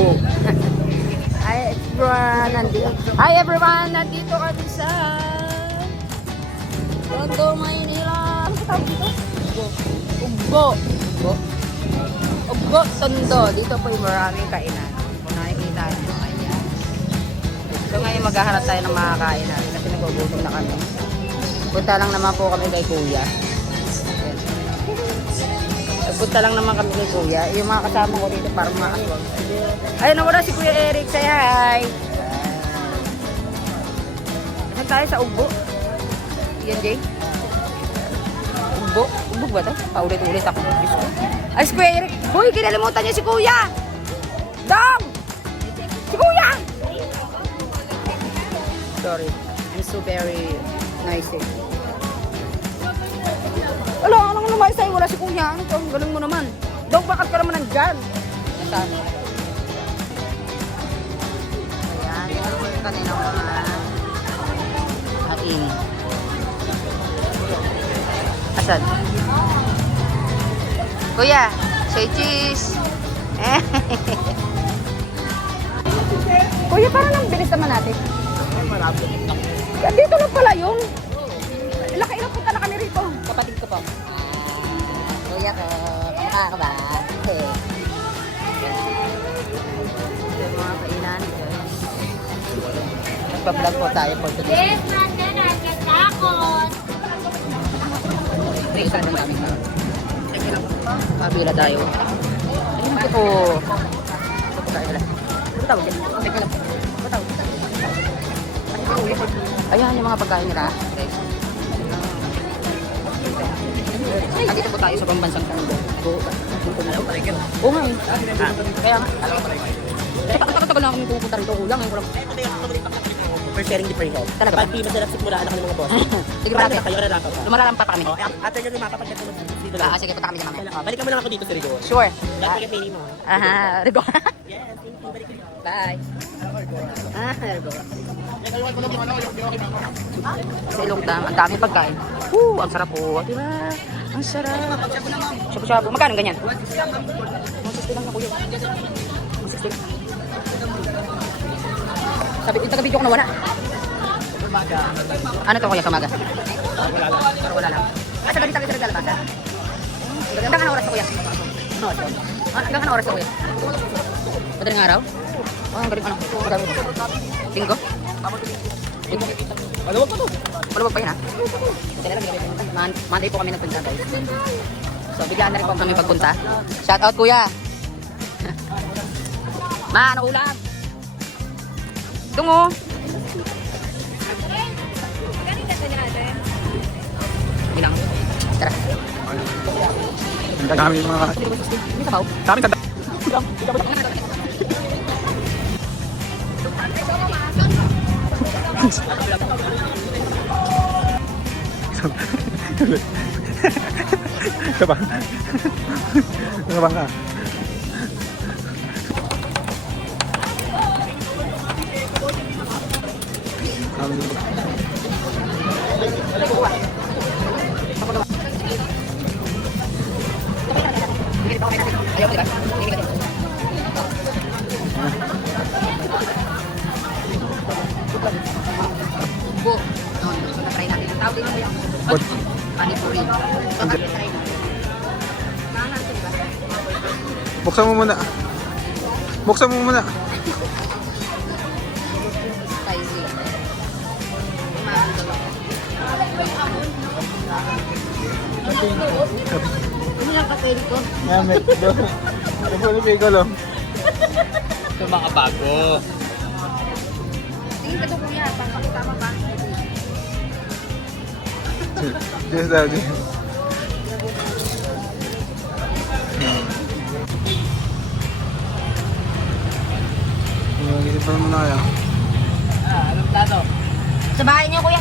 ugbo. Hi everyone, nandito kami sa Tondo, Maynila. Ano tawag dito? Ugbo. Ugbo, Tondo. Dito po yung maraming kainan. Kung nakikita nyo, ayan. So ngayon maghahanap tayo ng mga kainan kasi nagugutom na kami. Punta lang naman po kami kay Kuya. Punta lang naman kami kay Kuya. Yung mga kasama ko dito parang mga aswang. Ayun, nawala si Kuya Eric. Say hi! Saan tayo sa Ugbo? Yan, Jay? Ugbo? Ugbo ba ito? Paulit-ulit ako. Ay, si Kuya Eric. Hoy, kinalimutan niya si Kuya! Dong! Si Kuya! Sorry. I'm so very nice. Wala, anong naman sa'yo? Wala si Kuya. Ano to? Galing mo naman. Dong, bakit ka naman nandyan? Nasaan? Ayan. Ito po yung kanilang mga hain. Asan? Kuya, say cheese. Kuya, parang nang bilis naman natin. Dito lang pala yun. Laki ilang punta na kami rito. Kapatid ko po. Kuya ko. Kamukha ka ba? Yung mga kainan. Nagpa-vlog po tayo for today. Yes, natin. Nagkatakot. May isa ng daming tao. Pabila tayo. Ayun po. Ito po tayo nila. Ito tawag yan. Teka lang. Ito tawag. Ayan yung mga pagkain nila. Nandito po tayo sa pambansang Tondo. Oo nga eh. Kaya nga. Ang tagal-tagal na kami pupunta rito. Kulang ngayon ko lang. For sharing the free help. Talaga ba? Pag di masarap sigmuraan ako ng mga boss. Sige pa natin. Kayo na lang ako. Lumararampa pa kami. After nyo lumapapagkat mo dito lang. Sige, punta kami dyan mamaya. Balikan mo lang ako dito sa Rigo. Sure. Dati ka mini mo. Aha, Rigo. Yes, thank you. Balik mo. Bye. Rigo. Sa Ilongdam, ang daming pagkain. Ang sarap po. Diba? Ang sarap. Shabu-shabu. Magkano ganyan? 160 lang na kuya. 160. Sabi, yung taga-video ko nawala. Ano to kuya, kamaga? Wala lang. Sa gabi tayo sa naglalabasan. Hanggang anong oras to kuya? Hanggang anong oras to kuya? Madaling araw? Ang galing ano? Linggo? Maluwag pa to. Maluwag pa yun ha? Monday po kami nagpunta guys. So biglaan na rin po kami pagpunta. Shout out kuya! Ma, ano ulam? Tungo! Bilang. Tara. Ang dami yung mga... Hindi sabaw. Dami tanda. Sabang. Sabang ka. Ayaw mo diba? Ugbo. Try natin. Tawag din mo yung panipuri. Try natin. Nakahansin diba? Buksan mo muna. Buksan mo muna. Spicy. Ano lang katwili ko? Ngamet. Ito ni Piccolo. Ito mga bago. Tingin ka to kuya. Pakita mo ba? Yes, daddy. Isip pa naman na kaya. Anong plano? Sa bahay niyo kuya.